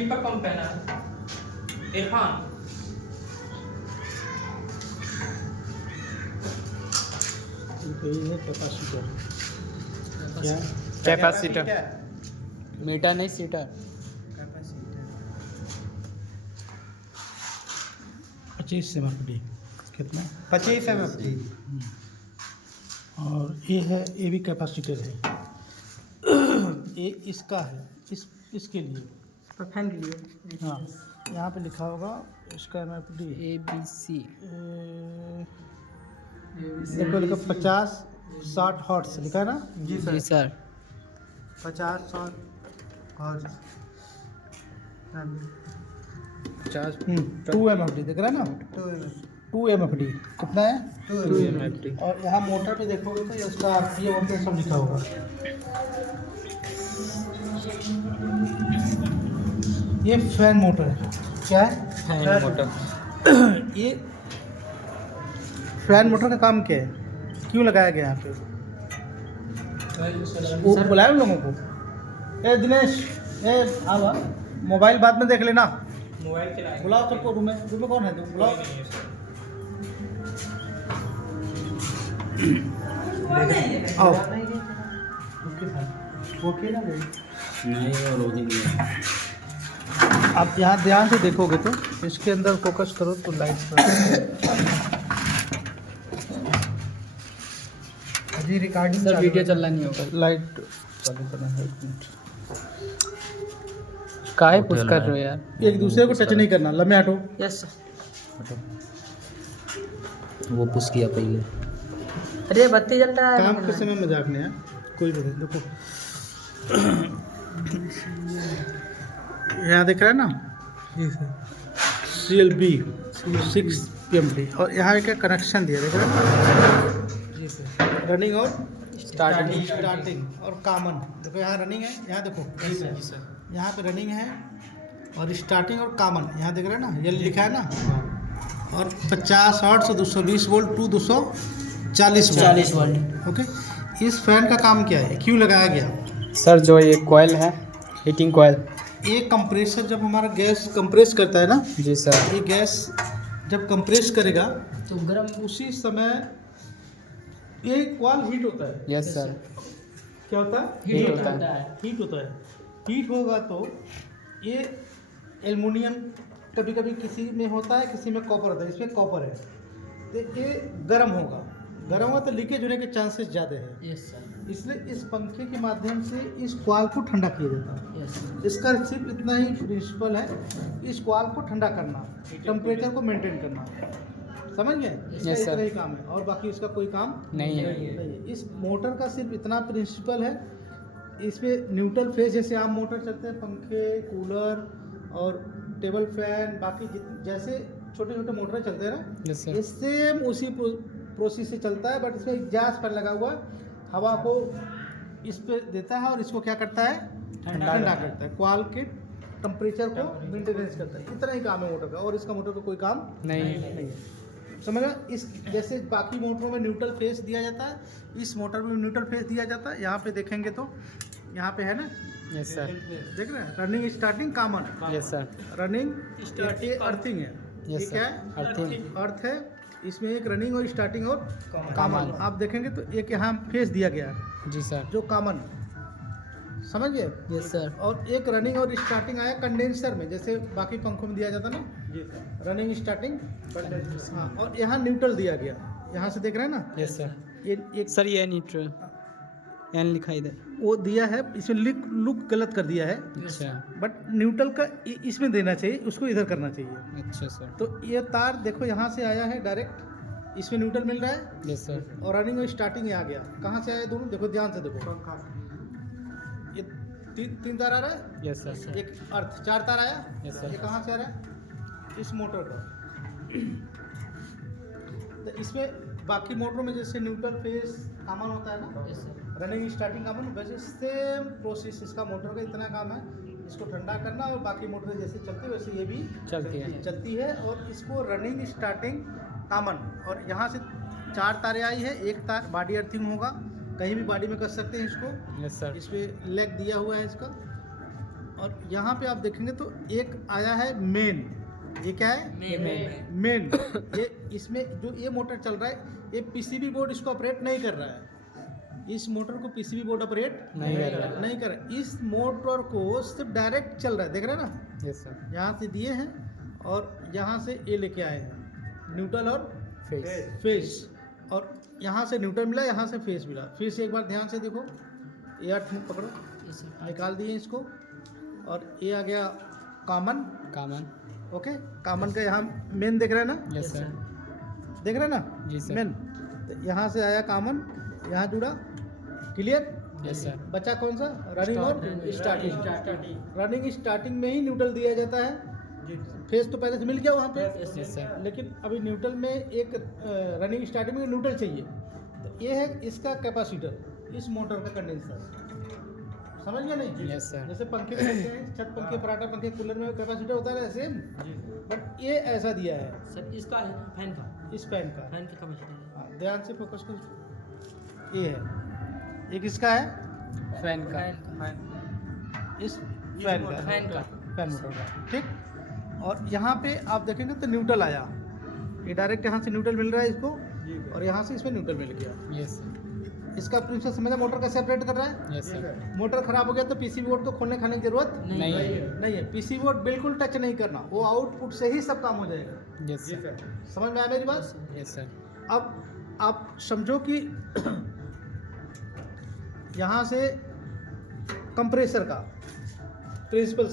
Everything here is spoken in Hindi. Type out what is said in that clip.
चीपा कम पहना इरफान। ये कैपेसिटर क्या कैपेसिटर मीटर नहीं सीटर। कैपेसिटर 25 MFD कितना 25 MFD। और ये है, ये भी कैपेसिटर है। ये इसका है, इसके लिए फैन के लिए। हाँ, यहाँ पे लिखा होगा इसका MFD ABC देखो लिखा 50-60 हर्ट्ज लिखा है ना। जी सर। जी सर 50-60 हर्ट्ज। 2 MFD दिख रहा है ना, 2 MFD कितना है 2 MFD। और यहाँ मोटर पे देखोगे तो इसका ये वोल्टेज सब लिखा होगा। ये फैन मोटर है, क्या है फैन मोटर। ये फैन मोटर का काम क्या है, क्यों लगाया गया यहाँ पे? वो बुलाए उन लोगों को, ए दिनेश, ए आवा, मोबाइल बाद में देख लेना, मोबाइल चलाएंगे। बुलाओ सबको। रूम में कौन है, तुम बुलाओ। आओ ओके ना भाई। नहीं और वो नहीं है। आप यहाँ ध्यान से देखोगे तो इसके अंदर फोकस करो तो लाइट जी रिकॉर्डिंग सर वीडियो चल रहा नहीं होगा। लाइट चालू करना है। एक मिनट, काहे पुश कर रहे हो यार। एक दूसरे को टच नहीं करना, लम्बे हटो। यस। वो पुश किया पहले। अरे बत्ती जल रहा है। काम के समय मजाक नहीं है, कोई भी नहीं। देखो यहाँ दिख रहा है ना, CLB 6 PMD, और यहाँ एक कनेक्शन दिया देख रहे हैं जी सर। रनिंग और स्टार्टिंग और कॉमन। देखो यहाँ रनिंग है, यहाँ देखो जी सर। यहाँ पे रनिंग है और स्टार्टिंग और कॉमन यहाँ दिख रहा है ना, ये लिखा है ना। और 50 हर्ट्ज से 220 वोल्ट टू 240 वोल्ट। ओके। इस फैन का काम क्या है, क्यों लगाया गया? सर जो ये कॉइल है, हीटिंग कॉइल। ये कंप्रेसर जब हमारा गैस कंप्रेस करता है ना, जी सर। ये गैस जब कंप्रेस करेगा तो गर्म उसी समय ये कॉइल हीट होता है। Yes sir. क्या होता है? हीट होता है। हीट होता है। हीट होगा तो ये एल्युमिनियम कभी कभी किसी में होता है, किसी में कॉपर होता है, इसमें कॉपर है, तो ये गर्म होगा। गर्म होगा तो लीकेज होने के चांसेस ज़्यादा है। Yes sir. इसलिए इस पंखे के माध्यम से इस कॉइल को ठंडा किया जाता है। यस। इसका सिर्फ इतना ही प्रिंसिपल है, इस कॉइल को ठंडा करना, टेम्परेचर को मेंटेन करना। समझ गए? इसका Yes, sir. इतना ही काम है और बाकी इसका कोई काम नहीं है। नहीं है। इस मोटर का सिर्फ इतना प्रिंसिपल है, इसमें न्यूट्रल फेज जैसे आम मोटर चलते हैं, पंखे, कूलर और टेबल फैन, बाकी जैसे छोटे छोटे मोटर चलते हैं ना, यस सर। ये सेम उसी प्रोसेस से चलता है, बट इसमें एग्जॉस्ट फैन लगा हुआ है, हवा को इस पे देता है और इसको क्या करता है, ठंडा करता है, कॉइल के टेम्परेचर को मेंटेनेंस करता है। इतना ही काम है मोटर का, और इसका मोटर का कोई काम नहीं नहीं है। समझ गए? इस जैसे बाकी मोटरों में न्यूट्रल फेस दिया जाता है, इस मोटर में न्यूट्रल फेस दिया जाता है। यहाँ पे देखेंगे तो यहाँ पे है ना, यस सर। देख रहे हैं, running starting common, yes sir. Running starting earthing है। Yes, ये sir. क्या है? अर्थिंग। अर्थ है। इसमें एक रनिंग और स्टार्टिंग और Common. कॉमन। आप देखेंगे तो एक यहाँ फेस दिया गया है जी सर। जो कॉमन, समझ गए? Yes sir. और एक रनिंग और स्टार्टिंग आया कंडेंसर में, जैसे बाकी पंखों में दिया जाता ना जी सर, रनिंग स्टार्टिंग। हाँ, और यहाँ न्यूट्रल दिया गया, यहाँ से देख रहे हैं ना, यस सर। ये एक सर ये न्यूट्रल एन लिखा इधर। वो दिया है, इसमें लुक गलत कर दिया है, अच्छा बट न्यूट्रल का इसमें देना चाहिए, उसको इधर करना चाहिए। अच्छा सर। तो ये तार देखो यहाँ से आया है डायरेक्ट, इसमें न्यूट्रल मिल रहा है यस सर। और रनिंग और स्टार्टिंग ये आ गया। कहाँ से आया दोनों, देखो ध्यान से देखो, ये तीन तार आ रहा है, यस सर। एक अर्थ, 4 तार आया। Yes, sir. ये कहाँ से आ रहा है, इस मोटर का। तो इसमें बाकी मोटरों में जैसे न्यूट्रल फेस कॉमन होता है ना, yes sir. Running starting common, वैसे सेम प्रोसेस इसका मोटर का इतना काम है, इसको ठंडा करना, और बाकी मोटर जैसे चलती है वैसे ये भी चलती है। और इसको रनिंग स्टार्टिंग कॉमन, और यहाँ से 4 तारें आई है, एक तार बॉडी अर्थिंग होगा, कहीं भी बॉडी में कर सकते हैं इसको। Yes sir. इस पे लेग दिया हुआ है इसका, और यहाँ पे आप देखेंगे तो एक आया है मेन। ये क्या है? मेन। ये इसमें जो ये मोटर चल रहा है, ये पीसीबी बोर्ड इसको ऑपरेट नहीं कर रहा है। इस मोटर को पीसीबी बोर्ड ऑपरेट नहीं कर रहा। नहीं कर रहा है। इस मोटर को सिर्फ डायरेक्ट चल रहा है, देख रहे हैं ना? Yes sir. यहाँ से दिए हैं और यहाँ से ये लेके आए हैं, न्यूट्रल और फेस। फेस। और यहाँ से न्यूट्रल मिला, यहाँ से फेस मिला। फिर से एक बार ध्यान से देखो, ये 8 पकड़ो, निकाल दिए इसको। और ये आ गया कॉमन। कॉमन। ओके, कॉमन का यहाँ मेन देख रहे हैं ना? Yes sir. देख रहे हैं ना? जी सर। मेन। तो यहाँ से आया कॉमन, यहाँ जुड़ा। क्लियर? Yes sir. बचा कौन सा? रनिंग और स्टार्टिंग। रनिंग स्टार्टिंग में ही न्यूट्रल दिया जाता है। फेस तो पहले से मिल गया वहाँ पे, यस सर। लेकिन अभी न्यूट्रल में एक रनिंग स्टार्टिंग में न्यूट्रल चाहिए। तो ये है इसका कैपेसिटर, इस मोटर का कंडेंसर। समझ गया नहीं? Yes sir. जैसे पंखे में होते हैं, छत पंखे, पराठा पंखे, कूलर में कैपेसिटर होता है ना, सेम। बट ये ऐसा दिया है सर इसका है फैन का, इस फैन का। फैन का कैपेसिटी हाँ, ध्यान से फोकस करो। ये है एक इसका है फैन का। इस फैन का, फैन मोटर का। ठीक। और यहाँ पे आप देखेंगे तो न्यूट्रल आया, ये डायरेक्ट यहाँ से न्यूट्रल मिल रहा है इसको, और यहाँ से इसमें न्यूट्रल मिल गया। Yes sir. इसका प्रिंसिपल समझा, मोटर कैसे ऑपरेट कर रहा है। Yes sir. मोटर खराब हो गया तो पीसीबी बोर्ड को खोलने खाने की जरूरत नहीं है। नहीं है। पीसीबी बोर्ड बिल्कुल टच नहीं करना, वो आउटपुट से ही सब काम हो जाएगा। Yes sir. समझ में आया मेरी बात? Yes sir. अब आप समझो कि यहाँ से कंप्रेसर का प्रिंसिपल